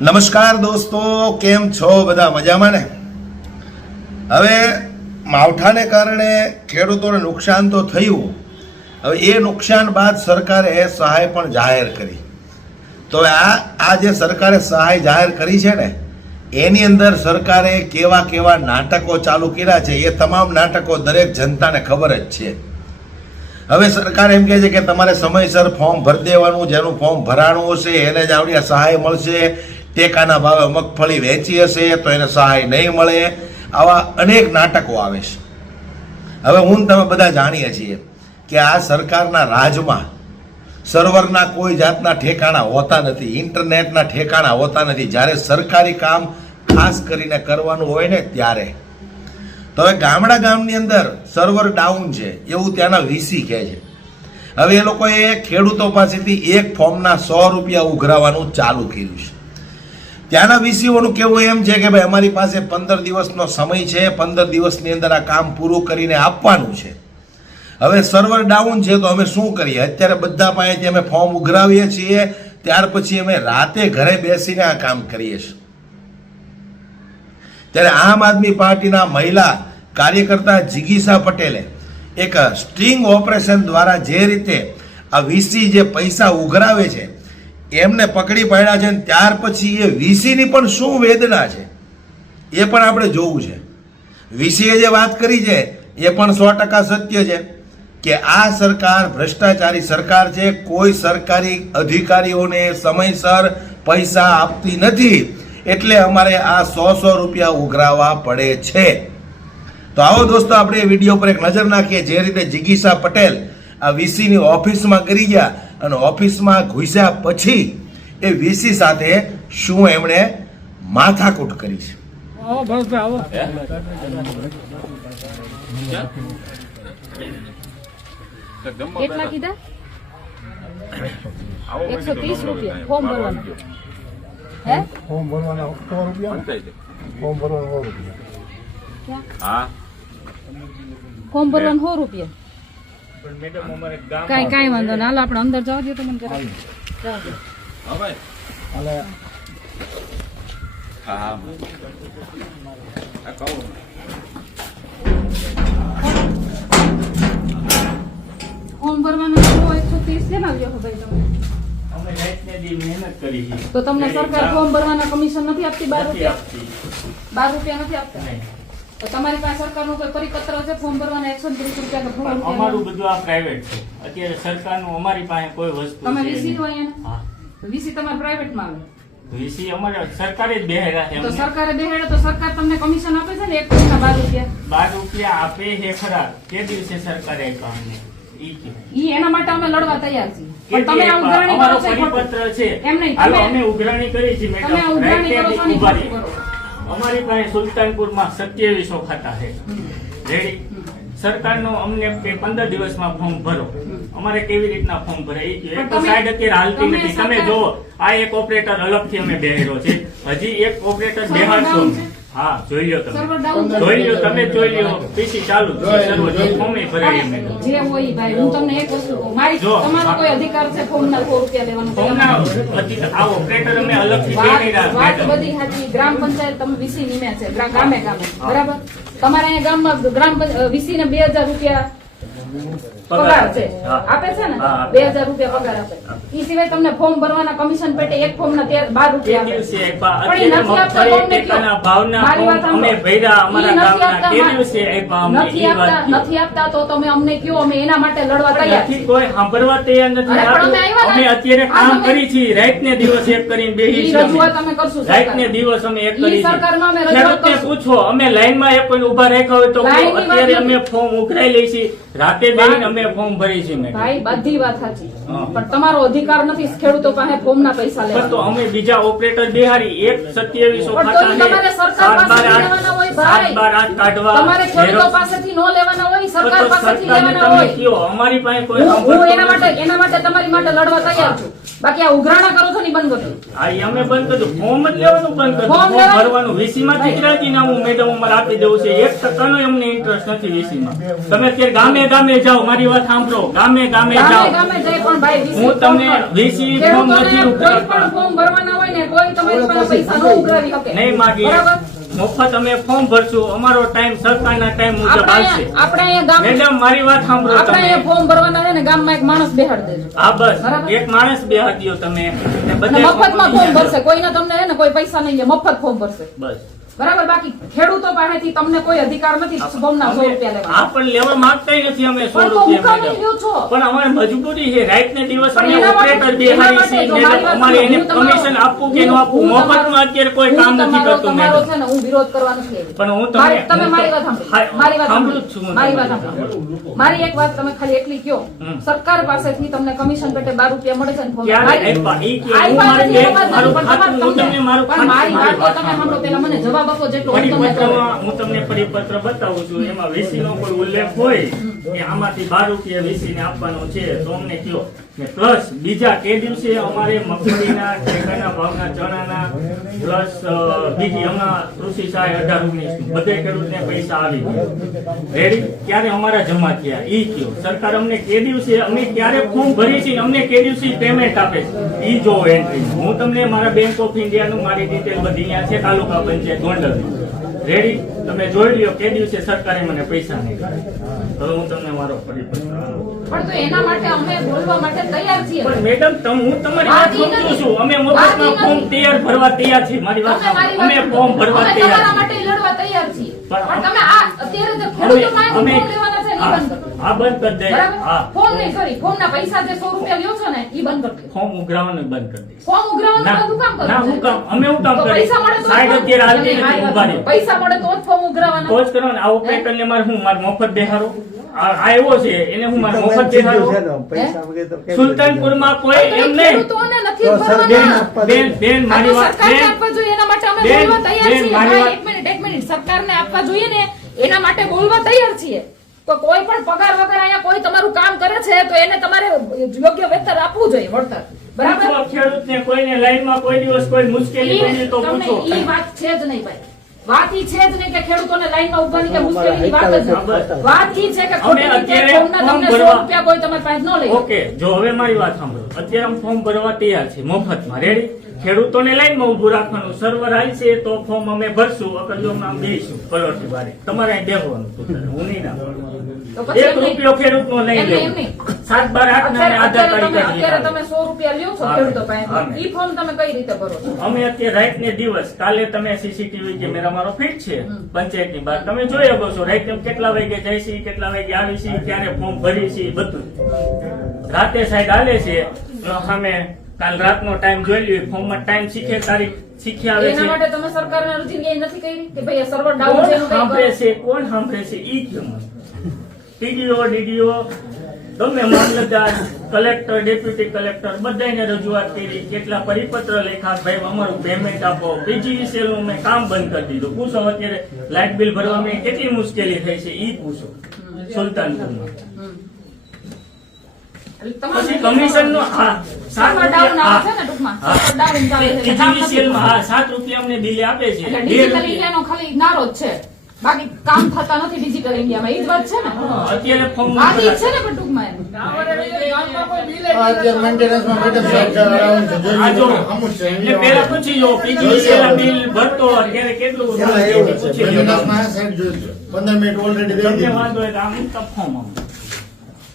નમસ્કાર દોસ્તો, કેમ છો બધા? મજામાં ને? હવે માવઠાને કારણે ખેડૂતોને નુકસાન તો થયું. હવે એ નુકસાન બાદ સરકારે સહાય પણ જાહેર કરી. તો આ જે સરકારે સહાય જાહેર કરી છે ને, એની અંદર સરકારે કેવા કેવા નાટકો ચાલુ કર્યા છે એ તમામ નાટકો દરેક જનતાને ખબર જ છે. હવે સરકાર એમ કહે છે કે તમારે સમયસર ફોર્મ ભરી દેવાનું, જેનું ફોર્મ ભરાણું હશે એને જ આવડી સહાય મળશે. ટેકાના ભાવે મગફળી વેચી હશે તો એને સહાય નહીં મળે. આવા અનેક નાટકો આવે છે. હવે તમે બધા જાણીએ છીએ કે આ સરકારના રાજમાં સર્વરના કોઈ જાતના ઠેકાણા હોતા નથી, ઇન્ટરનેટના ઠેકાણા હોતા નથી. જ્યારે સરકારી કામ ખાસ કરીને કરવાનું હોય ને ત્યારે. તો હવે ગામની અંદર સર્વર ડાઉન છે એવું ત્યાંના વીસી કહે છે. હવે એ લોકોએ ખેડૂતો પાસેથી એક ફોર્મના 100 રૂપિયા ઉઘરાવવાનું ચાલુ કર્યું છે. ત્યાંના વીસીઓનું કહેવું એમ છે કે ભાઈ અમારી પાસે 15 દિવસનો સમય છે, 15 દિવસની અંદર આ કામ પૂરું કરીને આપવાનું છે. હવે સર્વર ડાઉન છે તો અમે શું કરીએ? અત્યારે બધા પાસેથી અમે ફોર્મ ઉઘરાવીએ છીએ, ત્યાર પછી અમે રાતે ઘરે બેસીને આ કામ કરીએ છીએ. ત્યારે આમ આદમી પાર્ટીના મહિલા કાર્યકર્તા જિગીસા પટેલે એક સ્ટ્રિંગ ઓપરેશન દ્વારા જે રીતે આ વીસી જે પૈસા ઉઘરાવે છે એમને પકડી પાડ્યા છે. ત્યાર પછી એ વીસીની પણ શું વેદના છે એ પણ આપણે જોવું છે. વીસીએ જે વાત કરી છે એ પણ 100% સત્ય છે કે આ સરકાર ભ્રષ્ટાચારી સરકાર છે. કોઈ સરકારી અધિકારીઓને સમયસર પૈસા આપતી નથી, એટલે અમારે આ 100 રૂપિયા ઉઘરાવવા પડે છે. તો આવો દોસ્તો આપણે એ વિડીયો પર એક નજર નાખીએ. જે રીતે જિગીસા પટેલ આ વીસીની ઓફિસમાં કરી ગયા અને ઓફિસમાં ઘૂસ્યા પછી એ વીસી સાથે શું એમણે માથાકૂટ કરી છે. કેટલા કીધા? 130 રૂપિયા ફોર્મ ભરવાનું. હે ફોર્મ ભરવાના 100 રૂપિયા, ફોર્મ ભરવાના 100 રૂપિયા. હા, ફોર્મ ભરવાનું 100 રૂપિયા. કાંઈ વાંધો ના, હાલો આપણે અંદર જવા દો તો મને જરા જવા દો. ફોર્મ ભરવાનું 130 કેમ આવ્યો છો ભાઈ તમે? તો તમને સરકાર ફોર્મ ભરવાના કમિશન નથી આપતી? 12 રૂપિયા નથી આપતા? તો તમારી પાસે સરકારનું કોઈ પરિપત્ર છે ફોર્મ ભરવાના 130 રૂપિયા? અમારું બધું આ પ્રાઇવેટ છે. અત્યારે સરકારનું અમારી પાસે કોઈ વસ્તુ તમે વીસી તો અહીંયા વીસી તમારે પ્રાઇવેટમાં આવે? વીસી અમારે સરકારે જ બેહાડ્યા છે. તો સરકારે બેહાડ્યા તો સરકાર તમને કમિશન આપે છે ને 1 રૂપિયા 12 રૂપિયા આપે છે ખરા. તે દિવસે સરકારે આપ્યા અમને. ઈ એના માટે અમે લડવા તૈયાર છીએ. પણ તમે આ ઉઘરાણી કરો છો? પરિપત્ર છે. એમ નહીં, અમે ઉઘરાણી કરી છે મેડમ. તમે ઉઘરાણી કરો છો ને ખોટું કરો. અમારી પાસે સુલતાનપુરમાં 2700 ખાતા છે રેડી. સરકારનો અમને 15 દિવસમાં ફોર્મ ભરો. અમારે કેવી રીતના ફોર્મ ભરે એ એક તો સાઈડ અત્યારે હાલતી નથી. તમે જો આ એક ઓપરેટર અલગથી અમે બેહાડ્યો છે, હજી એક ઓપરેટર બેહાડશો. હા, જોઈ લો તમે, જોઈ લો તમે, જોઈ લો પીસી ચાલુ સર્વ જો ફોર્મ ભરાય એમ જે હોય ભાઈ. હું તમને એક વસ્તુ કહું, મારી તમારો કોઈ અધિકાર છે ફોર્મના 100 રૂપિયા લેવાનો? ફોર્મના આ ઓપરેટર અમે અલગથી બેહાડ્યા. વાત બધી સાચી. ગ્રામ પંચાયત તમે વીસી નિમે છે ગામે બરાબર. તમારે અહીંયા ગામમાં ગ્રામ વીસી ને 2000 રૂપિયા પગાર છે, આપે છે ને? 2000 રૂપિયા પગાર આપે. ઈ સિવાય તમને ફોર્મ ભરવાના કમિશન પેટે એક ફોર્મ ના 12 રૂપિયા આપે. પણ નથી આપતા ફોર્મને કયો? મારી વાત નથી આપતા તો તમે અમને કયો, અમે એના માટે લડવા તૈયાર છીએ. કોઈ સાંભળવા તૈયાર નથી. અમે અત્યારે કામ કરી છીએ, રાત ને દિવસ એક કરીને બેહી છીએ. રજૂઆત અમે કરશું. રાત ને દિવસ અમે એક કરી સરકારમાં અમે રજૂઆત છીએ. પૂછો, અમે લાઈનમાં એક કોઈ ઉભા રાખ્યા હોય તો અત્યારે અમે ફોર્મ ઉઘરાઈ લઈ છીએ. રાતે બેહીને અમે ફોર્મ ભરી છીએ મેડમ. ભાઈ બધી વાત સાચી, પણ તમારો અધિકાર નથી ખેડૂતો પાસે ફોર્મના પૈસા લેવાનો. તો અમે બીજા ઓપરેટર બેહારી એક 2700 તમારે સરકાર પાસેથી લેવાના હોય ભાઈ. 7-12 કાઢવા તમારે ખેડૂતો પાસેથી નો લેવાના હોય, સરકાર પાસેથી લેવાના હોય. અમારી પાસે કોઈ હું એના માટે તમારી માટે લડવા તૈયાર છું. બાકી આ ઉઘરાણા કરો છો ને ઈ બંધ કરજો. હા ઈ અમે બંધ કરજો. ફોર્મ જ લેવાનું બંધ કરજો. ફોર્મ ફોર્મ લેવાનું. ભરવાનું VC માંથી જ રાજીનામું મેડમ અમારે આપી દેવું છે. 1% નો અમને ઇન્ટરેસ્ટ નથી VC માં. તમે અત્યારે ગામે ગામે જાઓ, મારી વાત સાંભળો, ગામે ગામે ગામે જાઓ. ગામે જઈ પણ ભાઈ VC હું તમને VC ફોર્મ ખેડૂતોને નથી કોઈ ઉઘરાવતા. પણ ફોર્મ ભરવાના હોય ને કોઈ તમારી પાસે પૈસા ન ઉઘરાવી શકે. નહીં માગીએ. બરાબર? મફત અમે ફોર્મ ભરશું. અમારો ટાઈમ સરકારના ટાઈમ મુજબ આવશે. આપણે અહીંયા મેડમ મારી વાત સાંભળો આપણે તમે. અહીંયા ફોર્મ ભરવાના છે ને ગામમાં એક માણસ બેહાડ દેજો. હા બસ બરાબર. એક માણસ બેહાડી દ્યો તમે ને અને બધે મફતમાં ફોર્મ ભરશે. કોઈને તમને હે ને કોઈ પૈસા નહીં લે, મફત ફોર્મ ભરશે. બસ બરાબર. બાકી ખેડૂતો પાસેથી તમને કોઈ અધિકાર નથી ફોર્મના 100 રૂપિયા લેવા. આ પણ લેવા માંગતા નથી અમે 100 પણ તો રૂપિયા મુકામી મેડમ. લ્યો છો. પણ અમારે મજબૂરી છે. રાત ને દિવસ પણ અમે એના માટે- ઓપરેટર એના બેહાડી માટે છીએ. જો મારી વાત અમારે એને હું તમારો- કમિશન આપવું કે ન આપવું હું તમારો- મફતમાં અત્યારે કોઈ કામ નથી કરતું તમારો મેડમ. છે ને હું વિરોધ કરવા નથી આવી. પણ હું તમે તમને મારી વાત સાંભળો. હા, મારી વાત સાંભળું જ છું હું મારી વાત તમારી. સાંભળો. મારી એક વાત તમે ખાલી એટલી કયો. સરકાર પાસેથી તમને કમિશન પેટે 12 રૂપિયા મળે છે ને ફોર્મ ક્યારે મારી- આપ્યા? ઈ કે આપ્યા હું મારી નથી, બેંક- એમાં જ મારું નથી. પણ ખાતું, હું તમને મારું પણ મારી ખાતું- વાત તો તમે સાંભળો. પેલા મને જવાબ આપો જેટલો હું તમને કહું. પરિપત્રમાં હું તમને પરિપત્ર બતાવું છું. એમાં VC નો કોઈ ઉલ્લેખ હોય કે આમાંથી 12 રૂપિયા VC ને આપવાનો છે તો અમને કયો. ને પ્લસ બીજા તે દિવસે અમારે મગફળીના ટેકાના ભાવના ચણાના પ્લસ બીજી હમણાં કૃષિ સહાય 18-19 બધે ખેડૂતને પૈસા આવી ગયા. રેડી ક્યારે અમારા જમા થયા ઈ કયો. સરકાર અમને કે દિવસે અમે ક્યારે ફોર્મ ભરી છે અમને કે દિવસે પેમેન્ટ આપે છે ઈ જો એન્ટ્રી. હું તમને મારા બેંક ઓફ ઇન્ડિયાનું મારી ડિટેલ બધી અહીંયા છે. તાલુકા પંચાયત ગોંડલની. રેડી તમે જોઈ લ્યો કે દિવસે સરકારે મને પૈસા નહીં આપ્યા. હવે હું તમને મારો પરિપત્ર આપું. પણ તો એના માટે અમે બોલવા માટે તૈયાર છીએ. પણ મેડમ હું તમારી વાત સમજુ છું. અમે મફતમાં ફોર્મ તૈયાર ભરવા તૈયાર છીએ. મારી વાત તમે મારી સાંભળો. અમે ફોર્મ ભરવા અમે તૈયાર તમારા છીએ. માટે લડવા તૈયાર છીએ. પણ પણ તમે આ અત્યારે જે ખેડૂતો પાસે અમે- ફોર્મ લેવાના છે ને ઈ બંધ કરો. હા બંધ કરી દે. બરાબર? હા ફોર્મ નહીં, સોરી, ફોર્મના પૈસા જે 100 રૂપિયા લ્યો છો ને ઈ બંધ કરી દો. ફોર્મ ઉઘરાવાનું બંધ કરી દઈશ. ફોર્મ ઉઘરાવવાનું બંધ કામ કરો ના, હું કામ અમે હું કામ તો કરીશ? પૈસા મળે તો સાહેબ અત્યારે હાલતી નહીં, મારી નથી વાત ઉભા રહે. પૈસા મળે તો જ ફોર્મ ઉઘરાવવાના. તો જ કરો ને. આ ઓપરેટરને મારે હું મારે મફત બેહારો આ આવ્યો છે એને હું મારે મફત બેહારો. સુલતાનપુરમાં કોઈ તો એમ એ નહીં. ખેડૂતોને નથી ભરવાના. બેન આ મારી તો વાત સરકારને બેન આપવા જોઈએ એના માટે અમે બેન, બોલવા તૈયાર બેન, છીએ. મારી હા, વાત- એક મિનિટ. સરકારને આપવા જોઈએ ને એના માટે બોલવા તૈયાર છીએ. તો કોઈ પણ પગાર વગર અહીંયા કોઈ તમારું કામ કરે છે તો એને તમારે યોગ્ય વેતન આપવું જોઈએ, વળતર. બરાબર? પૂછો ખેડૂતને કોઈને લાઈનમાં કોઈ દિવસ કોઈ મુશ્કેલી પડી તો તમને પૂછો. ઈ વાત છે જ નહીં ભાઈ. વાત ઈ છે જ નહીં કે ખેડૂતોને લાઈનમાં ઉભાની કે મુશ્કેલીની વાત જ નહીં. વાત ઈ છે કે ખોટી રીતે અત્યારે ફોર્મના ફોર્મ તમને 100 ભરવા- રૂપિયા કોઈ તમારી પાસે ન લઈ લે. ઓકે જો હવે મારી વાત સાંભળો. અત્યારે અમે ફોર્મ ભરવા તૈયાર છે મફતમાં. રેડી ખેડૂતોને લાઈનમાં ઉભું રાખવાનું. સર્વર આવશે તો ફોર્મ અમે ભરશું. અગર જો અમે આમ દઈશું કરોડથી બારે તમારે અહીં બેસવાનું. હું નહીં ના તો પછી 1 રૂપિયો ખેડૂતનો નહીં એમ નહીં, લેવો. એમ નહીં. 7, 12, 8 ના આધાર કાર્ડ અત્યારે કાઢી તમે 100 રૂપિયા લ્યો છો હા, ખેડૂતો હા, પાસે. ઈ ફોર્મ તમે કઈ રીતે ભરો છો? અમે અત્યારે રાત ને દિવસ કાલે તમે સીસીટીવી કેમેરા મારો ફિટ છે પંચાયતની બહાર તમે જોઈ શકો છો. રાત કેટલા વાગે જાય છે કેટલા વાગે આવી છે ક્યારે ફોર્મ ભરી છે બધું રાતે સાઈડ હાલે છે. સામે કાલ રાતનો ટાઈમ જોઈ લ્યો. ફોર્મમાં ટાઈમ શીખે તારીખ શીખી આવે એના છે. માટે તમે સરકારને અરજી ક્યાંય નથી કરી કે ભાઈ આ સર્વર ડાઉન છે એનું કંઈ સાંભળે કરો? છે કોણ સાંભળે છે ઈ કેમ ટીડીઓ ડીડીઓ ગમે મામલતદાર કલેક્ટર ડેપ્યુટી કલેક્ટર બધાને રજૂઆત કરી. કેટલા પરિપત્ર લેખા ભાઈ અમારું પેમેન્ટ આપો. PGVCL નું મેં કામ બંધ કરી દીધું. પૂછો અત્યારે લાઇટ બિલ ભરવામાં કેટલી મુશ્કેલી થઈ છે ઈ પૂછો સુલતાનપુરમાં. એટલે તમારું પછી કમિશન નો સર્વર ડાઉન આવે છે ને ટૂંકમાં. સર્વર ડાઉન ચાલે છે. કામ નથી PGVCL માં થતું. 7 રૂપિયા અમને બિલ આપે છે. એટલે 2 ડિજિટલ રૂપિયા. ઇન્ડિયાનો ખાલી નારો જ છે. બાકી કામ થતા નથી ડિજિટલ ઇન્ડિયામાં. ઈ જ વાત છે ને. અત્યારે ફોર્મ વાત ઈ જ છે ને પણ ટૂંકમાં એમ. અત્યારે મેન્ટેનન્સમાં મેડમ સરકાર આરામ છે. આ જો અમુક છે. એટલે પેલા પૂછી જો PGVCL ના બિલ ભરતો અત્યારે કેટલું એમાં એવું છે. પૂછી લો. મેન્ટેનન્સમાં આ સાઈડ જોઈજો. 15 મિનિટ ઓલરેડી દઈ તમને દીધી. વાંધો હોય તો આમ તો ફોર્મ આમ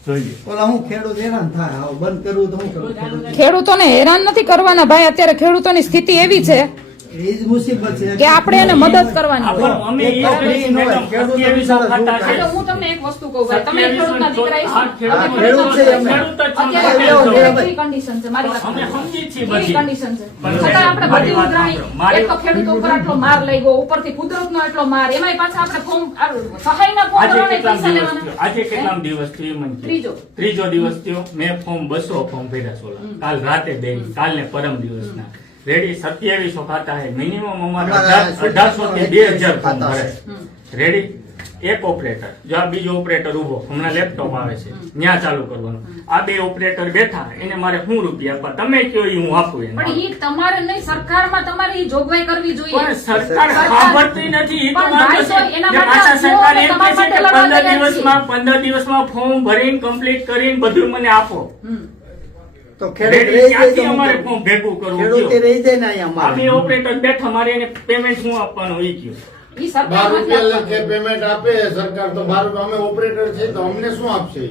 જોઈએ. ઓલા હું ખેડૂત હેરાન થાય હવે બંધ કરવું તો હું કરું ખેડૂત ખેડૂતોને હેરાન નથી કરવાના ભાઈ. અત્યારે ખેડૂતોની સ્થિતિ એવી છે એ જ મુસીબત છે કે આપણે એને મદદ કરવાની આ હોય. પણ અમે એ કરીએ મેડમ, 2700 ખાતા છે. એટલે હું તમને એક વસ્તુ કહું ભાઈ, તમે ખેડૂતના દીકરા હા, છો. ખેડૂત છે એમ. ખેડૂત જ છો. અત્યારે એવું કેવી condition છે મારી વાત અમે સાંભળો. સમજીએ છીએ કેવી બધી. condition છે. પણ છતાં આપણે મારી બધી વાત ઉઘરાણી. સાંભળો. મારી- એક તો ખેડૂતો ઉપર આટલો માર લઈ ગયો, ઉપરથી કુદરતનો એટલો માર, એમાંય પાછા આપણે ફોર્મ સહાયના ફોર્મ આજે ભરવાના કેટલામ પૈસા દિવસ લેવાના. થયો? આજે કેટલામ દિવસ થયો એ મને કહો. ત્રીજો. દિવસ થયો. મેં ફોર્મ 200 ફોર્મ ભર્યા સોલા. કાલ રાતે બે કાલ ને પરમ દિવસના રેડી 2700 ખાતા હે. મિનિમમ અમારે અમારા 1800 થી 2000 ફોર્મ ખાતા ભરે. છે. રેડી એક ઓપરેટર, જો આ બીજો ઓપરેટર ઉભો, હમણાં લેપટોપ આવે છે ત્યાં ચાલુ કરવાનું, આ બે ઓપરેટર બેઠા, એને મારે શું રૂપિયા આપવા, તમે કયો એ હું આપું એને. પણ ઈ તમારે નહીં, સરકારમાં તમારે ઈ જોગવાઈ કરવી જોઈએ. પણ સરકાર સાંભળતી નથી, ઈ તો પણ વાંધો ભાઈ છે. તો એના ને માટે પાછા આ સરકાર જો એમ તમારા કહે છે કે માટે લડવા 15 દિવસમાં ફોર્મ ભરીને કમ્પ્લીટ કરીને બધું મને આપો. તો ખેડૂત રેડી રહી જાય ક્યાંથી તો અમારે હું ફોર્મ ભેગું કરવું ખેડૂતે કયો? રહી જાય ને અહીંયા આ બે અમારે ઓપરેટર બેઠા, મારે એને પેમેન્ટ શું આપવાનું ઈ કયો? ઈ 12 રૂપિયા સરકારમાંથી લેખે પેમેન્ટ આપે સરકાર, તો 12 રૂપિયા અમે ઓપરેટર છે તો અમને શું આપશે?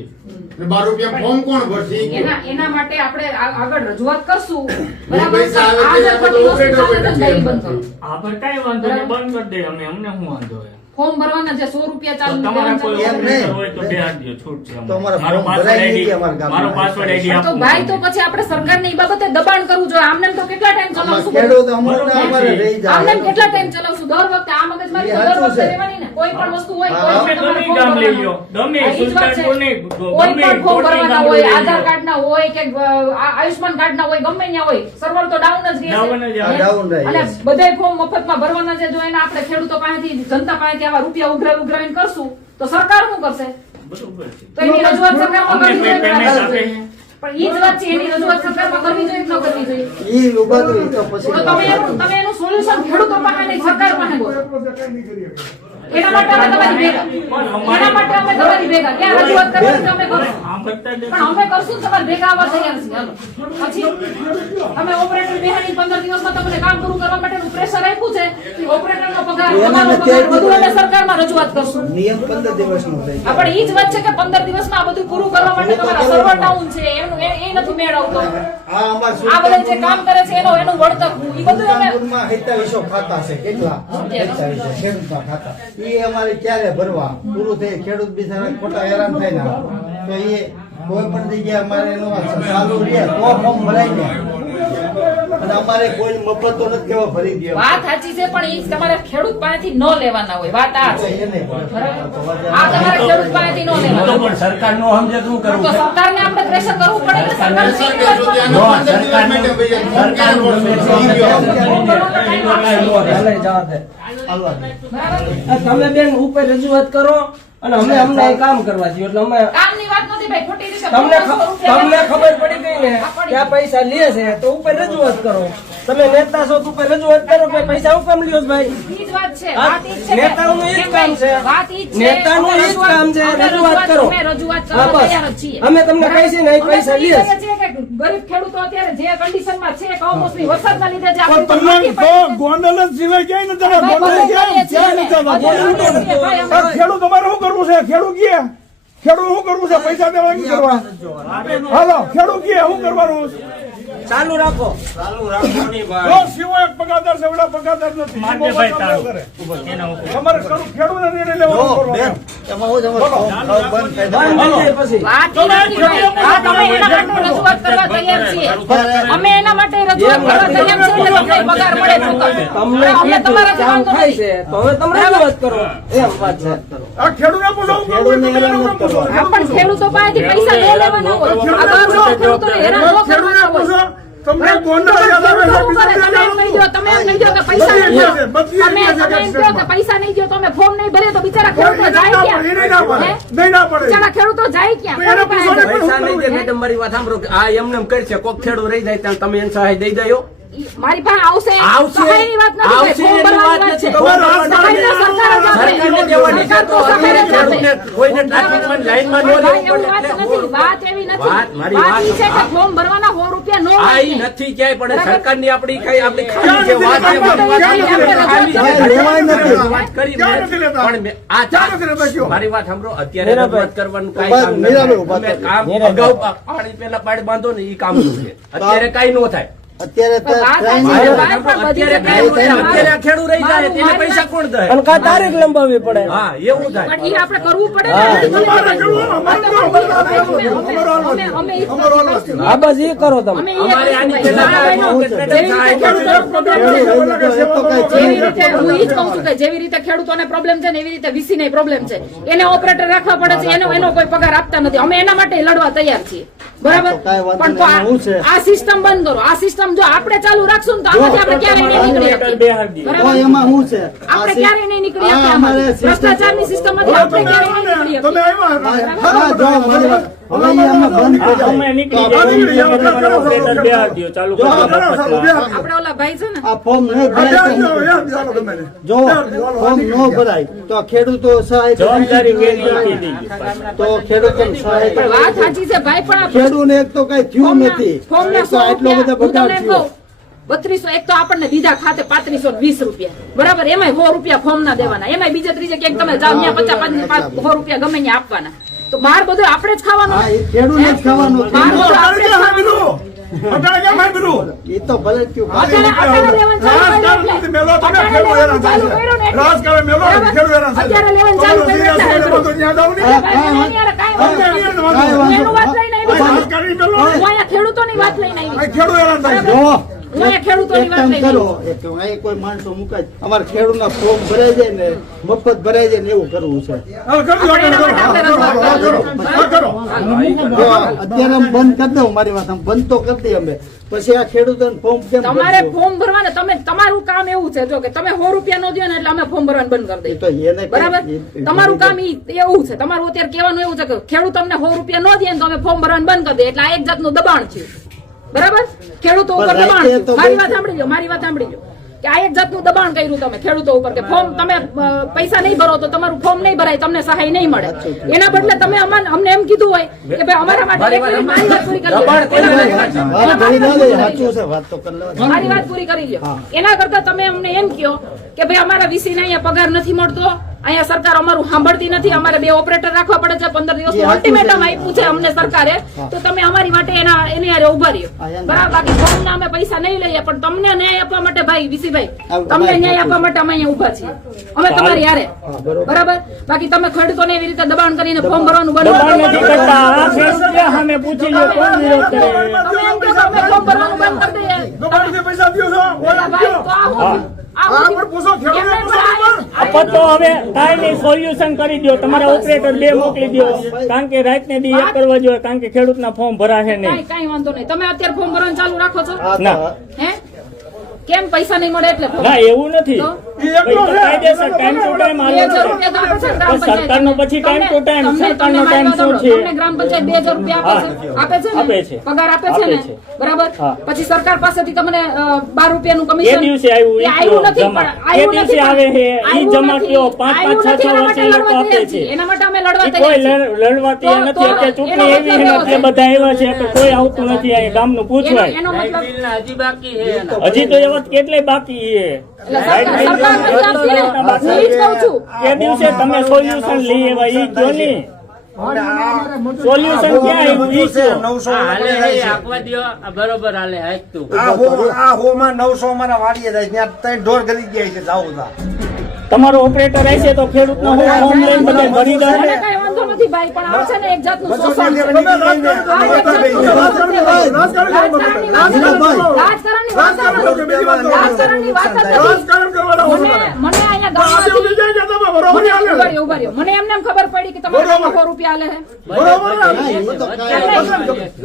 ને 12 રૂપિયા ફોર્મ કોણ ભરશે? ઈ કયો? એના માટે આપણે આગળ રજૂઆત કરશું. જે પૈસા આવે આ તે જે આપણે બધી વસ્તુ operator ચાલે છે, બેઠા એ બંધ કરો. આ પર કઈ વાંધો નહીં, બંધ કરી દે અમે, અમને શું વાંધો હોય? ફોર્મ ભરવાના જે 100 રૂપિયા તો ચાલુ તમારા કોઈ એમ ઓપરેટર નહીં. હોય તો બે હાથ દ્યો, છૂટ છે તો અમારા મારો ફોર્મ પાસવર્ડ ભરાય નહીં આઈડી, કે અમારા ગામમાં? મારો પાસવર્ડ આઈડી તો આપો. ભાઈ તો પછી આપણે સરકારને ઈ બાબતે દબાણ કરવું જોઈએ. આમને તો કેટલા ટાઈમ ચલાવશું? ખેડૂત અમારે રહી આમને જાય કેટલા ટાઈમ ચલાવશું? દર વખતે આ મગજમારી તો એ દર સાચું વખતે છે. રહેવાની ને. કોઈ પણ વસ્તુ હોય, હા. કોઈ તમે પણ ગમે ગામ લઈ લ્યો, ગમે હા, ઈ જ વાત છે. સુલતાનપુર નહીં, કોઈ ગમે પણ ફોર્મ કોટી ભરવાના ગામ હોય, લઈ આધાર લ્યો. કાર્ડ ના હોય કે આયુષ્માન કાર્ડ ના હોય, ગમે ત્યાં હોય, સર્વર તો ડાઉન જ Down જ આવે. Down રહે, અને yes. બધાય ફોર્મ મફતમાં ભરવાના છે. જો એને આપણે ખેડૂતો પાસેથી, જનતા પાસેથી આવા રૂપિયા ઉઘરાવીને કરશું તો સરકાર શું કરશે? બરોબર છે. તો એની રજૂઆત સરકારમાં અમને કરવી કોઈ પેમેન્ટ આપે જોઈએ. છે? પણ ઈ જ વાત છે, એની રજૂઆત સરકારમાં કરવી જોઈએ કે ન કરવી જોઈએ? ઈ ઉભા કરી તો પછી તો તમે એનું સોલ્યુશન ખેડૂતો પાસે નહીં, સરકાર પાસે બોલો. એના માટે અમે તમારી ભેગા. એના માટે અમે તમારી ભેગા. ક્યાં રજૂઆત કરવાની છે અમે કરશું. આમ કરતા જ પણ અમે કરશું ને, તમારે ભેગા આવવા તૈયાર છીએ. હાલો. પછી તમે ઓપરેટર બેહાડી 15 દિવસમાં તમને કામ પૂરું કરવા માટેનું પ્રેશર આપ્યું છે. એ ઓપરેટરનો પગાર, એના તમારો નથી પગાર બધું અમે આપ્યું. સરકારમાં રજૂઆત કરશું. નિયમ 15 દિવસનો થઈ હા, પણ ઈ જ વાત છે કે 15 દિવસમાં આ બધું પૂરું કરવા માટે તમારા સર્વર ડાઉન છે, એનું એ નથી મેળ આવતો. આ અમાર આ બધા જે કામ કરે છે એનું વળતર ઈ બધું અમે સુલતાનપુરમાં 2700 ખાતા છે. કેટલા? 2700 ખેડૂતના ખાતા. ઈ અમારે ક્યારે ભરવા? પૂરું થઈ ખેડૂત બિચારા ખોટા હેરાન થાય ને તો એ કોઈ પણ જગ્યાએ અમારે એનું ચાલુ રહે તો ફોર્મ ભરાય ને. અને અમારે કોઈ મફત તો નથી કેવા ભરી દે. વાત સાચી છે, પણ ઈ તમારે ખેડૂત પાસેથી ન લેવાના હોય. વાત આ છે. એ નહીં ભરે. બરાબર? આ તમારે ખેડૂત પાસેથી ન લેવાના. પણ સરકાર નો સમજે શું તો કરવું સરકારને આપણે પ્રેશર કરવું પડે કે સરકાર સરકાર સુધી આના 15 દિવસ માટે ભૈયા ફોર્મ ક્યારે ભરશો? ઈ કયો? હાલવા દે. તમે બેન ઉપર રજૂઆત કરો અને અમને એ કામ કરવા દો એટલે અમે કામની વાત નથી ભાઈ, ખોટી રીતે તમને 1500 રૂપિયા તમને ખબર પડી ગઈ ને કે આ પૈસા લે છે તો ઉપર રજૂઆત કરો. તમે નેતા છો તો ઉપર રજૂઆત કરો કે પૈસા હું કામ લ્યો છો ભાઈ? ઈ જ વાત છે. હા, વાત ઈ જ છે કે- નેતાઓનું ઈ જ કામ છે. વાત ઈ જ છે. નેતાનું અમે ઈ જ કામ છે, અમે રજૂઆત કરો. અમે રજૂઆત હા, કરવા બસ. તૈયાર જ છીએ. અમે તમને કહી છીએ ને, એ પૈસા અમે તો ઈ લે છે. કહીએ છીએ કે ગરીબ ખેડૂતો અત્યારે જે કન્ડિશનમાં છે, કમોસમી વરસાદના લીધે જે પણ આપણી પર તમને માઠી તો પડી છે. ગોંડલ જ સિવાય ક્યાંય નથી ભાઈ, ગોંડલ બધું ક્યાંય કરીએ છીએ ક્યાંય અમે. નથી બધું કરીએ છીએ, ભાઈ, અમે. આ ખેડૂત અમારે શું કરવું છે? ખેડૂત કે ખેડૂત શું કરવું છે? પૈસા દેવા શું કરવા? હાલો, ખેડૂત કે શું કરવાનું? ચાલુ રાખો. જો સિવાય એક પગારદાર છે, એવડા પગારદાર નથી. માનજે ભાઈ તાળું. કરે. ઉભો, એના ઉપર. તમારે ખેડૂતને નિર્ણય લેવાનો જો કરવાનો. બેન એમાં હું તમારે ફોર્મ બંધ થઈ જાય. બંધ થઈ જાય પછી વાત ઈ નથી ભાઈ. હા, તમે એના માટે રજૂઆત કરવા તૈયાર છીએ. અમે એના માટે રજૂઆત કરવા તૈયાર છીએ એટલે તમને પગાર મળે ચોક્કસ. તમને અમને તમારા કામ વાંધો થાય નથી. છે તો હવે તમે રજૂઆત કરો એમ વાત છે. આ ખેડૂતને પૂછો શું કરવું? ખેડૂતને તમે હેરાન એનું નથી પૂછો. આ પણ ખેડૂતો પાસેથી પૈસા ન લેવાના હોય. આ બારનો ખેડૂતોને હેરાન ન ખેડૂતને કરવાના હોય. પૂછો. તમને ગોંડલ યાદ આવે છે? ખેડૂતો કરે, તમે એમ કહી દો, તમે એમ કહી દો કે પૈસા નહીં દો. તમે એમ કહો કે પૈસા નહીં દો, તો અમે ફોર્મ નહીં ભરીએ તો બિચારા ખેડૂતો જાય ક્યાં? નહીં ના પડે. હે? નહીં ના પડે. બિચારા ખેડૂતો જાય ક્યાં? તો એને કોની પાસે પૂછો ને. જાય? પૈસા નહીં દે મેડમ, મારી વાત સાંભળો કે આ એમને એમ કરશે કોક ખેડૂત રહી જાય ત્યાં તમે એને સહાય દઈ દયો. મારી પાસે આવશે. આવશે. સહાયની વાત નથી, ભાઈ. આવશે ફોર્મ એની ભરવાની વાત વાત છે. નથી. ફોર્મ ભરવાની સહાય તો સરકાર જ આપે. સરકારને દેવાની છે સરકાર તો તો સહાય જ આપે. ખેડૂતને કોઈને ટ્રાફિકમાં લાઈનમાં ન ભાઈ, લેવું એવું વાત પડે. નથી. વાત એવી નથી. વાત, મારી વાત વાત. ઈ છે કે ફોર્મ ભરવાના 100 રૂપિયા ન આ ઈ હોય. નથી ક્યાંય પણ બરાબર. સરકારની આપણી કઈ આપણી ખાલી છે વાત છે, ક્યાં બધી વાત નથી છે, લેતા? ખાલી છે. ક્યાં લેવાય નથી. વાત કરી ક્યાં મેં. નથી લેતા? પણ મેં આ ક્યાં નથી લેતા કયો? મારી વાત સાંભળો, અત્યારે રજૂઆત કરવાનું કાંઈ ઉભા- કામ નીરાબેન નથી. ઉભા તમે થજો. કામ નીરાબેન. અગાઉ પાણી પેલા પાડી બાંધો ને ઈ કામનું છે. અત્યારે કાંઈ નો થાય. અત્યારે તો વાત ત્રણ સાચી છે, મહિના- ભાઈ, પણ બધી અત્યારે જગ્યાએ કાંઈ નો થાય. મારું- અત્યારે આ ખેડૂત રહી જાય તેને મારું- પૈસા કોણ દે? અને કા તારીખ લંબાવવી પડે. હા એવું થાય. પણ ઈ આપણે કરવું પડે ને. તમારે કરવું, અમારે કરવું. અમે ઈ જ હા બસ એ કરો તમે. અમે ઈ જ અમારે આની પેલા જેવી રીતે હું ઈ જ કહું છું કે જેવી રીતે ખેડૂતોને પ્રોબ્લેમ છે ને એવી રીતે વીસી ને પ્રોબ્લેમ છે. એને ઓપરેટર રાખવા પડે છે, એનો કોઈ પગાર આપતા નથી. અમે એના માટે લડવા તૈયાર છીએ. બરાબર? તો કાંઈ વાંધો પણ નહીં. એમાં શું છે? આ સિસ્ટમ બંધ કરો. આ સિસ્ટમ આમ જો આપણે ચાલુ રાખશું ને તો આમાંથી આપણે ક્યારેય નહીં નીકળી શકીએ. બેહાડી દો. તો બરાબર? એમાં શું છે આપણે ક્યારેય નહીં નીકળી શકીએ આ આમાંથી. અમારે ભ્રષ્ટાચારની સિસ્ટમમાંથી આપણે ક્યારેય નહીં નીકળી તમે શકીએ. આવ્યા હા, જો મારી વાત. હવે એ અમે બંધ કરી અમે દઈએ. નીકળી તો આપણે નીકળી જાય જાય. તમારો ઓપરેટર બેહાડી દો. ચાલુ જો કરો કરો, મફતમાં. સારું, બેહાડી દો. આપણે ઓલા ભાઈ છે ને આ ફોર્મ નહીં ભરાય તો- જો ફોર્મ ન ભરાય તો ખેડૂતો સહાય જવાબદારી કેની આપી દીધી. તો ખેડૂતો સહાય પણ વાત સાચી છે ભાઈ, પણ આ ખેડૂતને એક તો કઈ થયું નથી ફોર્મના એક તો 100 આટલો બધો રૂપિયા, હું તમને બગાડ એમ થયો કહું, 3200 એક તો આપણને દીધા ખાતે 3520 રૂપિયા, બરાબર, એમાંય 100 રૂપિયા ફોર્મ ના દેવાના, એમાંય બીજા ત્રીજે ક્યાંક તમે જાઓ ત્યાં 100 રૂપિયા ગમે ત્યાં આપવાના, તો બહાર બધું આપણે જ ખાવાનું હા, એ ખેડૂતને જ ખાવાનું બહાર થયું. બધું આપણે જ ખાવાનું. એ તો ભલે જ થયું. અત્યારે લેવન ચાલુ કર્યું એટલે. અત્યારે લેવન ચાલુ કર્યું ને એટલે. બરાબર? અત્યારે લેવન ચાલુ કર્યું એટલે. કાંઈ વાંધો નહીં. એનું વાત લઈને આવી. હું અહીંયા ખેડૂતોની વાત લઈને આવી. બરાબર? જો હું અહીંયા ખેડૂતોની એક વાત કામ લઈને કરો આવી. એક અહીં કોઈ માણસો મુકાય અમારા ખેડૂતના ફોર્મ ભરાઈ જાય ને મફત ભરાઈ જાય ને એવું કરવું છે જો અત્યારે અમે બંધ કરી દઉં મારી વાત અમે બંધ તો કરી દઈએ અમે પછી આ ખેડૂતોને ફોર્મ કેમ તમારે ભરશું? ફોર્મ ભરવાના, તમે તમારું કામ એવું છે જો કે તમે 100 રૂપિયા નો દો ને એટલે અમે ફોર્મ ભરવાનું બંધ કરી એ તો દઈએ. એને બરાબર? કઈ- તમારું કામ એવું છે, તમારું અત્યારે કહેવાનું એવું છે કે ખેડૂત અમને 100 રૂપિયા નો દે ને તો અમે ફોર્મ ભરવાનું બંધ કરી દઈએ, એટલે આ એક જાતનું દબાણ છે. બરાબર? ખેડૂતો ઉપર પણ દબાણ રાતે છે. તો મારી બે- વાત સાંભળી લો, મારી વાત સાંભળી લો કે આ એક જાતનું દબાણ કર્યું તમે ખેડૂતો ઉપર કે ફોર્મ તમે પૈસા નહીં ભરો તો તમારું ફોર્મ નહીં ભરાય, તમને સહાય નહીં મળે. એના બદલે તમે અમને એમ કીધું હોય કે ભાઈ અમારા માટે એક મિનિટ મારી વાત પૂરી કરી લો. વાત કરી ના લે, સાચું છે વાત તો કરી લેવાની. મારી વાત પૂરી કરી લ્યો. એના કરતા તમે અમને એમ કહો કે ભાઈ અમારા વીસી ને અહીંયા પગાર નથી મળતો, અહીંયા સરકાર અમારું સાંભળતી નથી, અમારે 2 ઓપરેટર રાખવા પડે છે, 15 દિવસનું અલ્ટિમેટમ આપ્યું છે અમને સરકારે, તો તમે અમારી માટે એની હારે ઉભા રહ્યો. બરાબર? બાકી ફોર્મના અમે પૈસા નહીં લઈએ, પણ તમને ન્યાય આપવા માટે ભાઈ વીસીભાઈ, તમને ન્યાય આપવા માટે અમે અહીંયા ઉભા છીએ, અમે તમારી હારે. બરાબર? બાકી તમે ખેડૂતોને એવી રીતે દબાણ કરીને ફોર્મ ભરવાનું બંધ દબાણ નથી કરો. કરતા. આ ખેડૂત સામે પૂછી લો કોણ વિરોધ કરે. તમે એમ કહો કે અમે ફોર્મ ભરવાનું બંધ કરી દઈએ. પૈસા દો છો ઓલા ભાઈ, તો આ હું- આ હું- પૂછો એમને પણ પણ તો હવે કાંઈ નહીં, સોલ્યુશન કરી દો. તમારા ઓપરેટર 2 મોકલી દો, કારણ કે રાતને દી એક કરવા જોઈએ, કારણ કે ખેડૂતના ફોર્મ ભરાશે નહીં. કાંઈ વાંધો નહીં. તમે અત્યારે ફોર્મ ભરવાનું ચાલુ રાખો છો? હા, ના. તો- હે? કેમ પૈસા નહીં મળે એટલે ફોર્મ? ના, એવું નથી. તો? ભાઈ, તો કાયદેસર ટાઈમ ટુ ટાઈમ 2000 આવવાનું. રૂપિયા તો આપે છે ને ગ્રામ પણ પંચાયત. સરકારનો પછી time to time, તમને- સરકારનો તમને time મારી શું વાત છે? સાંભળો. તમને ગ્રામ પંચાયત 2000 રૂપિયા આપે છે? આપે ને? છે. પગાર આપે છે આપે ને? છે. બરાબર? હા. પછી સરકાર પાસેથી તમને 12 રૂપિયાનું એ કમિશન દિવસે આવ્યું, એ એટલો આવ્યું નથી, જમા. પણ આવ્યું એ દિવસે નથી, આવે છે, પણ ઈ આવ્યું જમા નથી. કયો 5-5, 6-6 આવ્યું નથી, વર્ષે એ લોકો આપે છે. એના માટે અમે લડવા ઈ તૈયાર કોઈ છીએ. લડવા તૈયાર નથી. તો- અત્યારે તો ચૂંટણી એનો એવી મતલબ છે ને, એવો એટલે બધા આવ્યા છે કે કોઈ આવતું નથી અહીંયા ગામનું પૂછવાય. એનો મતલબ હજી તો એવા કેટલાય બાકી છે. એટલે સરકાર પૈસા આપશે ને. હું ઈ જ કહું છું. એ દિવસે તમે સોલ્યુશન લઈ આવ્યા ઈ જો નહીં. સોલ્યુશન ક્યાં આવ્યું ઈ કહો. બરોબર હાલે હાચતું. આ હોમાં 900 અમારા વાડીએ જાય ત્યાં 3 ઢોર ગરી ગયા છે જાવું તા તમારો ઓપરેટર હશે તો ખેડૂતનો હું ફોર્મ લઈને બધા ભરી દઉં. મને કાંઈ વાંધો નથી ભાઈ, પણ આ છે ને એક જાતનું શોષણ છે. તમે રાજકારણની વાત કરો. રાજકારણની વાત કરો. રાજકારણની વાત કરો. રાજકારણની વાત જ નથી. રાજકારણ કરવાના હો તમે. મને અહીંયા આજે ગામમાંથી ઉભી જાય કે તમે બરોબર મને હાલે. ઉભા રહ્યો, ઉભા રહ્યો. મને એમને એમ ખબર પડી કે તમારા ગામમાં 100 રૂપિયા હાલે છે. બરોબર ને? હા, એ તો કાંઈ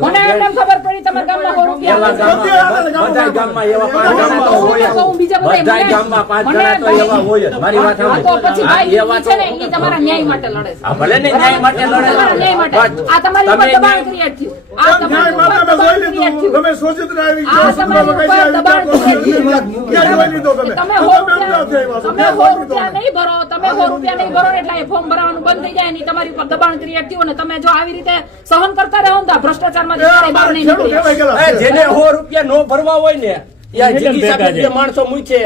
મને એમને એમ ખબર પડી તમારા ગામમાં 100 રૂપિયા હાલે છે. બધે હાલે ગામમાં. ગામમાં એવા 5 ગામમાં તો હોય જ. હું બીજા બધા બધા ગામમાં 5 જણા તો એવા હોય જ. મારી વાત હા, તો સાંભળો. પછી હા, ભાઈ એવા ઈ છે ને ઈ તમારા ન્યાય માટે લડે છે. હા, ભલે ને ન્યાય માટે લડે. તમારા ન્યાય માટે. આ તમારી ઉપર દબાણ ક્રિએટ થયું. આ તમારી ન્યાય ઉપર માટે દબાણ તમે જોઈ ક્રિએટ લીધું. થયું. તમે શોષિત આવી આ ગયા, તમારી ઉપર સુધરા વગાડી દબાણ આવી ગયા. ક્રિએટ ક્યાં જોઈ લીધો તમે? તમે તમે 100 કેમ રૂપિયા ના થઈ તમે 100 રૂપિયા નહીં એવા? ભરો, તમે 100 રૂપિયા નહીં ભરો એટલે એ ફોર્મ ભરવાનું બંધ થઈ જાય, એની તમારી ઉપર દબાણ ક્રિએટ થયું, અને તમે જો આવી રીતે સહન કરતા રહો ને તો આ ભ્રષ્ટાચારમાંથી ક્યારેય બહાર નહીં ખેડૂત નીકળી. કહેવાય ગયેલા. એ જેને 100 રૂપિયા નો ભરવા હોય ને યા એટલે જીગી ભેગા સાહેબ છે. જે માણસો મૂકે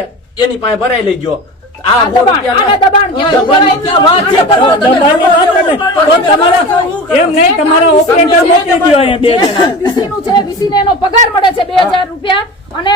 એની પાસે ભરાઈ લેજો. આ આ 100 દબાણ, આને રૂપિયા દબાણ કહેવાય. દબાણની ક્યાં વાત છે? દબાણની વાત નથી. તો તમારા એમ નહીં, તમારા ઓપરેટર મોકલી દો અહીંયા 2 જણા. વીસીનું છે, વીસીને એનો પગાર મળે છે 2000 રૂપિયા, અને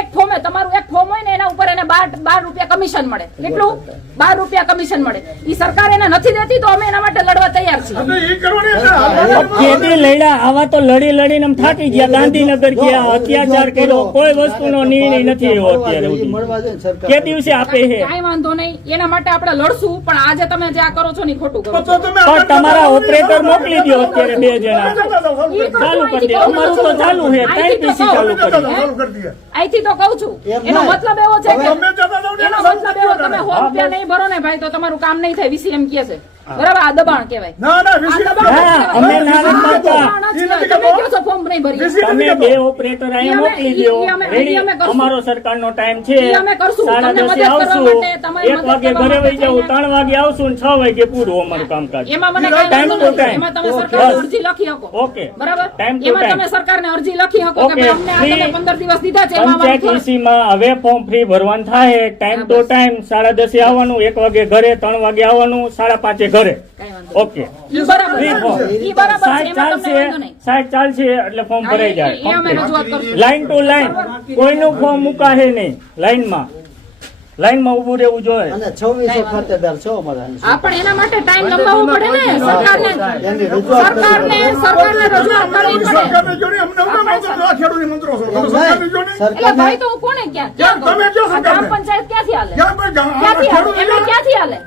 એક ફોર્મે તમારું એક ફોર્મ હોય ને એના ઉપર એને 12 રૂપિયા કમિશન મળે. કેટલું? 12 રૂપિયા કમિશન મળે. ઈ સરકાર એને નથી દેતી તો અમે એના માટે લડવા તૈયાર છીએ. આપણે ઈ કરવાની એટલે ખેતી લડ્યા, આવા તો લડી લડીને આમ થાકી ગયા. ગાંધીનગર ગયા, અત્યાચાર કર્યો, કોઈ વસ્તુનો નિર્ણય નથી એવો અત્યારે સુધી. મળવા જોઈએ ને સરકાર કે દિવસે આપે છે. કાંઈ વાંધો નહીં, એના માટે આપણે લડશું, પણ આજે તમે જે આ કરો છો ને ઈ ખોટું કરો છો. તો તમે પણ તમારા ઓપરેટર મોકલી દો અત્યારે 2 જણા. ઈ કરશું ચાલુ કરી દે. અહીંથી અમારું તો ચાલુ છે. અહીંથી તો 3 PC ચાલુ કરી. ચાલુ કરી દઈએ. અહીંથી તો કહું છું એમ એનો નહીં. મતલબ એવો છે કે તમે જતા જાઓ ને એનો એને મતલબ એવો તમે 100 રૂપિયા નહીં ભરો ને ભાઈ તો તમારું કામ નહીં થાય વીસી એમ કહે છે બરાબર આ દબાણ કહેવાય ના ના આ વીસી દબાણ નથી. કહેવાય. અમે ના નથી પાડતા. દબાણ જ કહેવાય. તમે કહો છો ફોર્મ નહીં ભરી વીસી તમે નથી બે કરતો. ઓપરેટર ઈ અહીંયા અમે- મોકલી ઈ દો. અમે રેડી? અમે કરશું. અમારો સરકારનો ટાઈમ છે ઈ અમે કરશું. 10:30 તમને મદદ કરવા આવશું, માટે, તમારી 1 મદદ વાગે કરવા ઘરે માટે વહી જાવ, થઈને. 3 વાગે આવશું ને 6 વાગે પૂરું અમારું કામકાજ. એમાં મને કઈ Time વાંધો to નથી. time. એમાં તમે સરકારને બસ. અરજી લખી શકો ઓકે. બરાબર Time to એમાં time. તમે સરકારને અરજી લખી શકો કે ઓકે. ભાઈ અમને આ તમે ફ્રી 15 દિવસ દીધા છે એમાં અમારી પંચાયત ફરજ. EC માં હવે ફોર્મ ફ્રી ભરવાનું થાય. ટાઈમ ટુ ટાઈમ 10:30 આવવાનું, 1 વાગે ઘરે, 3 વાગે આવવાનું, 5:30 ઘરે. કાંઈ વાંધો ઓકે. નહીં. ઈ બરાબર ફ્રી છે. ફોર્મ. ઈ બરાબર છે. સાહેબ એમાં તમને વાંધો ચાલશે, નહીં. સાહેબ ચાલશે એટલે ફોર્મ ભરાઈ ઈ અમે જાય. રજૂઆત કરશું. લાઈન ટુ લાઈન કોઈનું ફોર્મ મુકાશે નહીં. લાઈનમાં ઊભું રહેવું જોઈએ. અને 2600 ખાતેદાર છો અમારા હા પણ એના માટે ટાઈમ લંબાવવો પડે ને સરકારને એની રજૂઆત કરવી પડે. સરકારને રજૂઆત કરવી પડે સરકારને જો ને અમને અમને મંત્રો છો, આ ખેડૂતની મંત્રો છો. તમે સરકારને જો ને. એટલે ભાઈ તો હું કોને ક્યાં તમે કહું? કયો આ સરકારને? ગ્રામ પંચાયત ક્યાંથી હાલે ક્યાં કોઈ ગામ- આ ક્યાંથી હાલે ખેડૂત એમને ક્યાંથી હાલે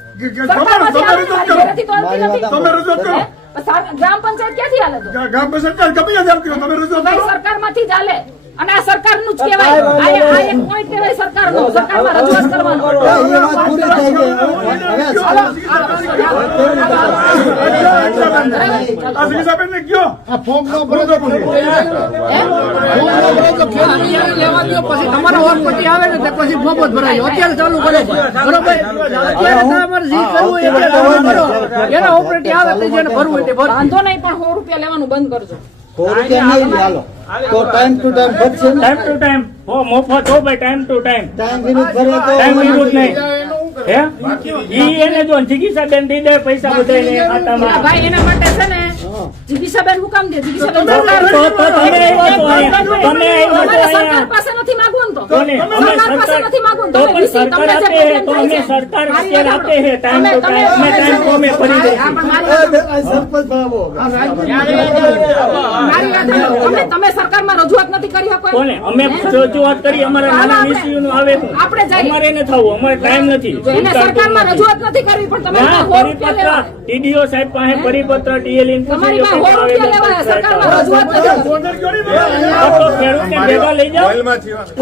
સરકારમાંથી તમે હાલે રજૂઆત મારી કરો. ઘરેથી તો હાલતી મારી નથી. તમે રજૂઆત કરો. હે? પણ ગ્રામ પંચાયત ક્યાંથી હાલે તો ગામ પંચાયત ગમે ત્યાં ચાલતી હોય, તમે રજૂઆત ભાઈ કરો. સરકારમાંથી જ હાલે અને આ સરકારનું જ કહેવાય આ એક પોઈન્ટ કહેવાય સરકારનો સરકારમાં રજૂઆત કરવાનો એ વાત પૂરી થઈ ગઈ. આ સિંચાબેનને કયો. આ ફોર્મ નો ભરે તો પછી. લેવા દો પછી તમારા ઓર પછી આવે ને તો પછી ફોર્મ જ ભરાય અત્યારે ચાલુ કરો બરોબર અત્યારે તમારે જે કરવું એ કરો એના ઓપરેટિવ આવે તો જેને ભરવું હોય તે ભરવું. વાંધો નહીં પણ 100 રૂપિયા લેવાનું બંધ કરજો 100 રૂપિયા નહીં હાલો તો ટાઈમ ટુ ટાઈમ ભરશે ને. ટાઈમ ટુ ટાઈમ મફત હો ભાઈ. Time to time. ટાઈમ વિરુદ્ધ ભરે તો ટાઈમ વિરુદ્ધ નહીં. હે ઈ એને જો ચિકિત્સાબેન દઈ દે પૈસા બધાને આ ખાતામાં. ભાઈ એના માટે છે ને જીગીસાબેન હું કામ દે જીગીસાબેન સરકાર તો તમે આવ્યા છો અહીંયા. તમે આવ્યા છો અમારે સરકાર અહીંયા. પાસે નથી માંગવું ને તો કોને? અમે સરકાર પાસે નથી માંગવું ને તો તમે પણ વીસી સરકાર તમને આપે જે problem તો થાય અમે છે. સરકાર મારી અત્યારે વાત આપે છે ટાઈમ ટુ તમે- ટાઈમ. અમે ટાઈમ તો અમે ભરી હા, દઈશું. પણ મારી વાત- આ સરપંચ બાબો મારી વાત સાંભળો. તમે સરકારમાં રજૂઆત નથી કરી શકો કોને? અમે રજૂઆત કરી અમારા નાના નિશીઓનું આવે છે. આપણે જઈએ. અમારે એને થવું અમારે ટાઈમ નથી. જો એને સરકારમાં રજૂઆત નથી કરવી પણ તમે ના 100 રૂપિયા પરિપત્ર લેવા TDO સાહેબ પાસે પરિપત્ર TL ઇનપુટ તમારી પાસે 100 રૂપિયા લેવા સરકારમાં રજૂઆત નથી કરવી. સોદર કયો નહીં ભરે. તો ખેડૂતને ભેગા લઈ જાઓ.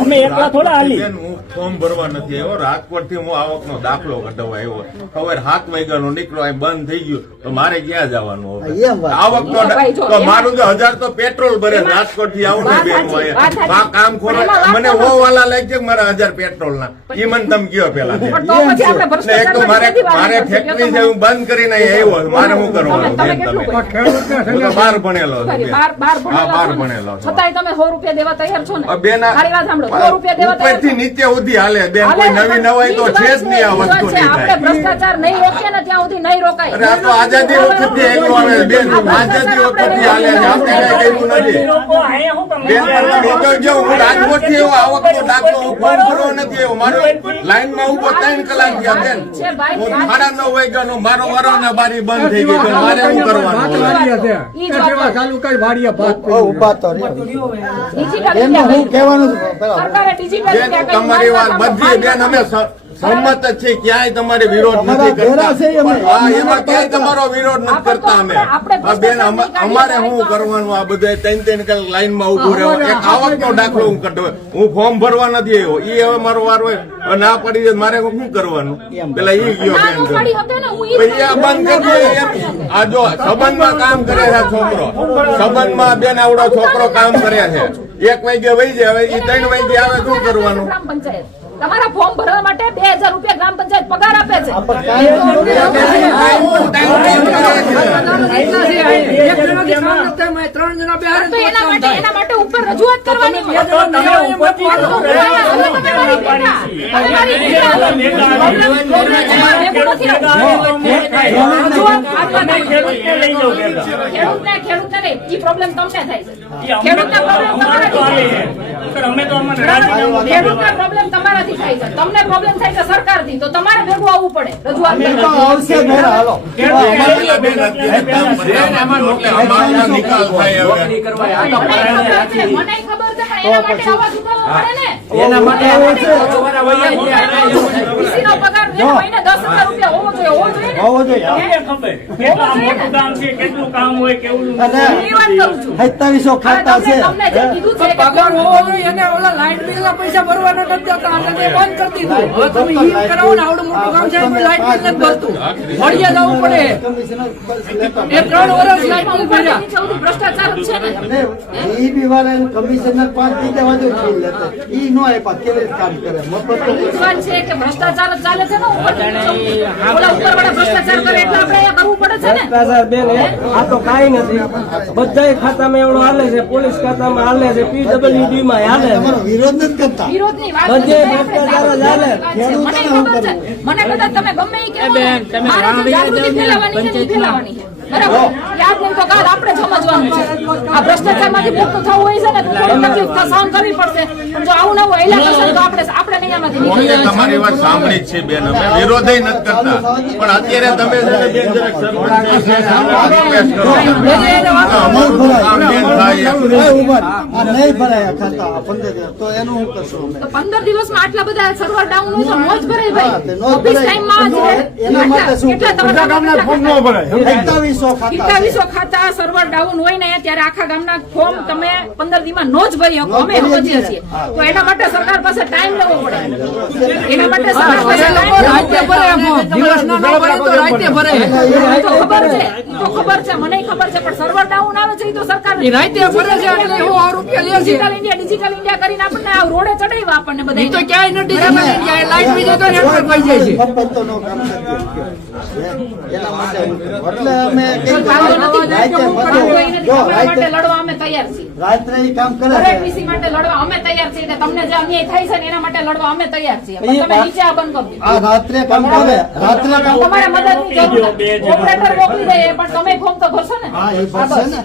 અમે એકલા થોડા હાલી. બેન, હું ફોર્મ ભરવા નથી આવ્યો. રાજકોટ થી હું આવકનો દાખલો કઢાવવા આવ્યો. સવારે 7 વાગ્યાનો નીકળો અહીં બંધ થઈ ગયું તો મારે ક્યાં જવાનું હવે? એમ વાત. આવકનો ભાઈ, જો, તો એમાં- મારું તો 1000 તો પેટ્રોલ ભરે. એમાં- રાજકોટ થી આવું ને વાત બેન સાચી, હું વાત અહીંયા. સાચી. આ કામ ખોરા એમાં વાત મને તો હો વાલા લાગી છે કે મારા 1000 પેટ્રોલ ના ઈ મને તમે કયો પેલા બેન. પણ તો પછી આપણે ને એક તો મારે ભ્રષ્ટાચારમાં નથી ફેક્ટરી છે હું બંધ કરીને અહીં આવ્યો. મારે શું કરવાનું તમે બેન કેટલું તમે? કર્યું? હું તો 12 ભણેલો છું બેન. બાર હા, 12 ભણેલા ભણેલો છો છું. ને. છતાંય તમે 100 રૂપિયા દેવા તૈયાર છો ને બેન આ- મારી વાત સાંભળો 100 રૂપિયા દેવા તૈયાર ઉપરથી છો. નીચે સુધી હાલે બેન. હાલે કોઈ ને, નવી પણ નવાઈ તો ઈ જ છે જ નહીં આ વાત વસ્તુ છે. નહીં આપણે થાય. ભ્રષ્ટાચાર નહીં રોકીએ ને ત્યાં સુધી નહીં રોકાય. અરે આ તો આઝાદી વખતથી આવ્યું આવે બેન. આઝાદી વખતથી હાલે છે. આપણે કઈ કર્યું નથી. લોકો અહીંયા શું કામ બેન પણ બીજો જો હું રાજકોટથી આવ્યો, આવકનો દાખલો હું ફોર્મ ભરવા નથી આવ્યો. મારો લાઈનમાં ઉભો 3 કલાક થયા બેન. છે ભાઈ, હું વાત- 9:30 વાગ્યાનો મારો વરોના બારી બંધ થઈ ગઈ. તો મારે શું કરવાનું હવે? ઈ જ વાત છે. ઉભા તો રહ્યો. ડિજિટલ એમનું રૂપિયા હું કહેવાનું છે પેલા સરકારે ડિજિટલ બેન રૂપિયા કરી તમારી વાત નાખ્યા. બધી બેન અમે સંમત જ છે. ક્યાંય તમારે વિરોધ તમારા નથી ઘેરા છે કરતા. અમે. હા, એમાં ક્યાંય તમારો વિરોધ નથી કરતા અમે. હા, બેન અમારે શું કરવાનું આ બધા 3 કલાક લાઈનમાં ઉભું રહેવું. એક આવકનો દાખલો હું કઢાવ. હું ફોર્મ ભરવા નથી આવ્યો. ઈ હવે મારો વાર હોય હવે ના પડી જાય મારે શું કરવાનું? પેલા ઈ ગયો ના, બેન નો પડી હતો ને, હું ઈ જ પછી આ બંધ કરી દે એમ. આ જો સંબંધમાં કામ કરે છે આ છોકરો. સંબંધમાં બેન આવડો છોકરો કામ કરે છે. 1 વાગે વહી જાય હવે ઈ 3 વાગે આવે શું કરવાનું? ગ્રામ પંચાયત તમારા ફોર્મ ભરવા માટે 2000 રૂપિયા ગ્રામ પંચાયત પગાર આપે છે. ત્રણ જણા બેહારે તો એના માટે ઉપર રજૂઆત કરવાની હોય. તો તમે ઉપરથી તમે મારી બેટા. તમે મારી બેટા. ખેડૂતને લઈ જાઓ ભેગા. ખેડૂતને નહીં. ઈ પ્રોબ્લેમ તમને થાય છે. ઈ અમને ખેડૂતના પ્રોબ્લેમ અમારે તો તમારાથી આવે થાય છે. અમે તો અમારે છે. રાજીનામું ખેડૂતના પ્રોબ્લેમ તમારાથી થાય છે. તમને પ્રોબ્લેમ થાય છે સરકારથી. તો તમારે ભેગું આવવું પડે રજૂઆત કરવા. આવશે ઘરે હાલો અમારા બેન અત્યારે બેન આમાં એટલે અમારો નિકાલ થાય હવે. મને ખબર છે, મને ખબર છે, પણ એના માટે અવાજ ઉઠાવવો પડે ને. એના માટે વીસીનો પગાર એને મહિને 10,000 રૂપિયા હોવો જોઈએ ને? હોવો જોઈએ. તમને ખબર કેટલા મોટું કામ છે, કેટલું કામ હોય, કેવું અને એની વાત કરું છું. 2700 ખાતા છે. તમને જે કીધું છે કે પગાર હોવો જોઈએ એને ઓલા લાઇટ બિલ ના પૈસા ભરવાના નથી દેતા અને તે બંધ કરી દીધું. હવે તમે ઈ કરાવો ને આવડું મોટું કામ છે કોઈ લાઇટ બિલ નથી ભરતું. મળીએ જવું પડે. એ 3 વર્ષ લાઇટ બિલ ભર્યા. નીચે સુધી ભ્રષ્ટાચાર જ છે ને. ઈ બી વાળા કમિશનર 5 દીધા વાજો ફી લેતા. ઈ નો આપ્યા કેવી રીતે કામ કરે મફત તો ઈ જ વાત છે કે ભ્ષ્ટાચાર જ ચાલે છે ને ઉપરથી નીચે સુધી. ઓલા ઉપરવાળા ભ્રષ્ટાચાર કરે એટલે આપણે અહીંયા કરવું પડે છે ને. બેન આ તો કાંઈ નથી. બધાય ખાતામાં એવડો હાલે છે, પોલીસ ખાતામાં હાલે છે, PWD માં હાલે છે. તમારો વિરોધ નથી કરતા. વિરોધની વાત બધે નથી. ભ્રષ્ટાચાર જ હાલે. મને ખબર છે. મને કદાચ તમે ગમે ઈ કહેવો ને, મારે જે જાગૃતિ ફેલાવવાની છે ને ઈ ફેલાવવાની છે. બરાબર? યાદ નહીં તો કાલ આપણે સમજવાનું છે. આ ભ્રષ્ટાચારમાંથી મુક્ત થવું હોય છે ને તો થોડી તકલીફ સહન કરવી પડશે. પણ જો આવું નવું હેલા કરશે તો આપણે નહીં આમાંથી અમે નીકળી તમારી વાત સાંભળી જ છે બેન, અમે વિરોધ નથી કરતા, પણ અત્યારે તમે છે ને બેન જરાક સરપંચ રિક્વેસ્ટ કરો. અમારું કામ બેન થાય એમ. આ ઉભા રહો. આ નહીં ભરાયા ખાતા આ 15 દિવસ તો એનું શું કરશું અમે? તો 15 દિવસમાં આટલા બધા સર્વર ડાઉન હોય તો નો જ ભરાય હા, તે ભાઈ. નો જ ઓફિસ ભરાય. ટાઈમમાં એના માટે શું? કેટલા તમારા ગામના ફોર્મ ન ભરાય. 2700 ખાતા છે. 2700 ખાતા સર્વર ડાઉન હોય ને ત્યારે આખા ગામના ફોર્મ તમે 15 દીમાં નો જ ભરી શકો. અમે સમજીએ છીએ. તો એના માટે સરકાર પાસે ટાઈમ લેવો પડે. એના માટે સરકાર પાસે એ લોકો રાતે ભરે એમ. દિવસના ન ભરે તો રાતે ભરે. ઈ તો ખબર છે. ઈ તો ખબર છે. મને ખબર છે. પણ સર્વર ડાઉન આવે છે ઈ તો સરકાર એ રાતે ભરે છે એટલે એવો રૂપિયા લે છે. ડિજિટલ ઇન્ડિયા કરીને આપણને આ રોડે ચડાવ્યા આપણને ઈ તો બધા. ક્યાંય નથી જતા. ક્યાંય લાઈટ બીજો તો નેટવર્ક પાઈ જાય છે. મફત તો નો કામ નથી. એના માટે એટલે અમે કઈ વાંધો નથી. રાતે હું બધું- કરાવું કઈ નથી. જો તમારા માટે રાતે લડવા અમે તૈયાર છીએ. રાત્રે ઈ કામ કરે દરેક છે. વિષય માટે લડવા અમે તૈયાર છીએ. તમને જે અન્યાય થાય છે ને એના માટે લડવા અમે તૈયાર છીએ. પણ તમે નીચે આ બંધ કરી દો. આ રાત્રે કામ કરે રાત્રે કામ તમારે મદદની જરૂર નથી. ઓપરેટર મોકલી દઈએ પણ તમે ફોર્મ તો ભરશો ને. હા એ હા, ભરશે બસ. ને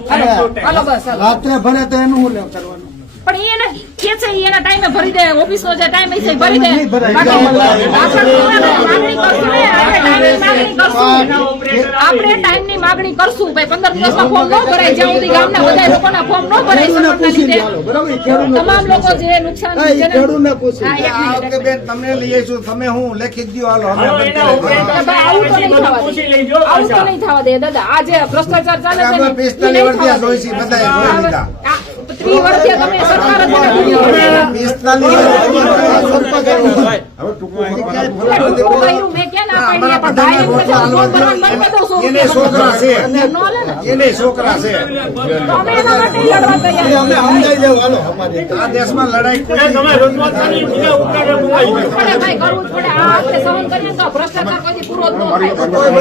હાલો બસ હાલો. રાત્રે ભરે તો એનું શું લેવ કરવાનું? પણ ઈ એને કે છે ઈ એના ટાઈમે ભરી દે. ઓફિસનો જે ટાઈમ હશે ઈ ભરી દે. નહીં ભરાય. બાકી આપણે ટાઈમની માગણી કરશું ને. આપણે ટાઈમની માગણી કરશું. ભાઈ 15 દિવસમાં ફોર્મ ન ભરાય જ્યાં સુધી ગામના બધા લોકોના ફોર્મ ન ભરાય ખેડૂતને સરકારના પૂછી લીધે. લો, બરાબર? ઈ ખેડૂતને તમામ લોકો જે નુકસાન હા, ઈ જેને- ખેડૂતને પૂછી. હા, એક મિનિટ, એક મિનિટ. તમને લઈ આવીશું તમે હું લેખિત દો હાલો અમે હાલો, બંધ એના કરી દઈએ. ઉપરેટર ભાઈ, આવું તો નહીં પછી થવા બધું પૂછી દે. લેજો આવું તો પાછા. નહીં થવા દે દાદા. આ જે ભ્રષ્ટાચાર ચાલે છે ને, અમે ઈ 45 નહીં વર્ષથી થવા દે. જોઈ છીએ, બધાએ જોઈ લીધા. આ 30 વર્ષથી તમે સરકાર જ નથી. 45 મેં ક્યાં ના પાડી? પણ ભાઈ એમ કે છે, હું ફોન ભરવાનું બંધ કરી દઉં છું. એને છોકરા છે ન લે ને. એને છોકરા છે તો અમે એના માટે લડવા તૈયાર અમે સમજાઈ જાવ હાલો અમારે આ દેશમાં લડાઈ તમે રજૂઆત કરી, બીજા ઉપરેટર બોલાવી. પડે ભાઈ, કરવું જ પડે. આ આપણે સહન કરીએ તો ભ્રષ્ટાચાર કોઈ દી પૂરો જ ન થાય.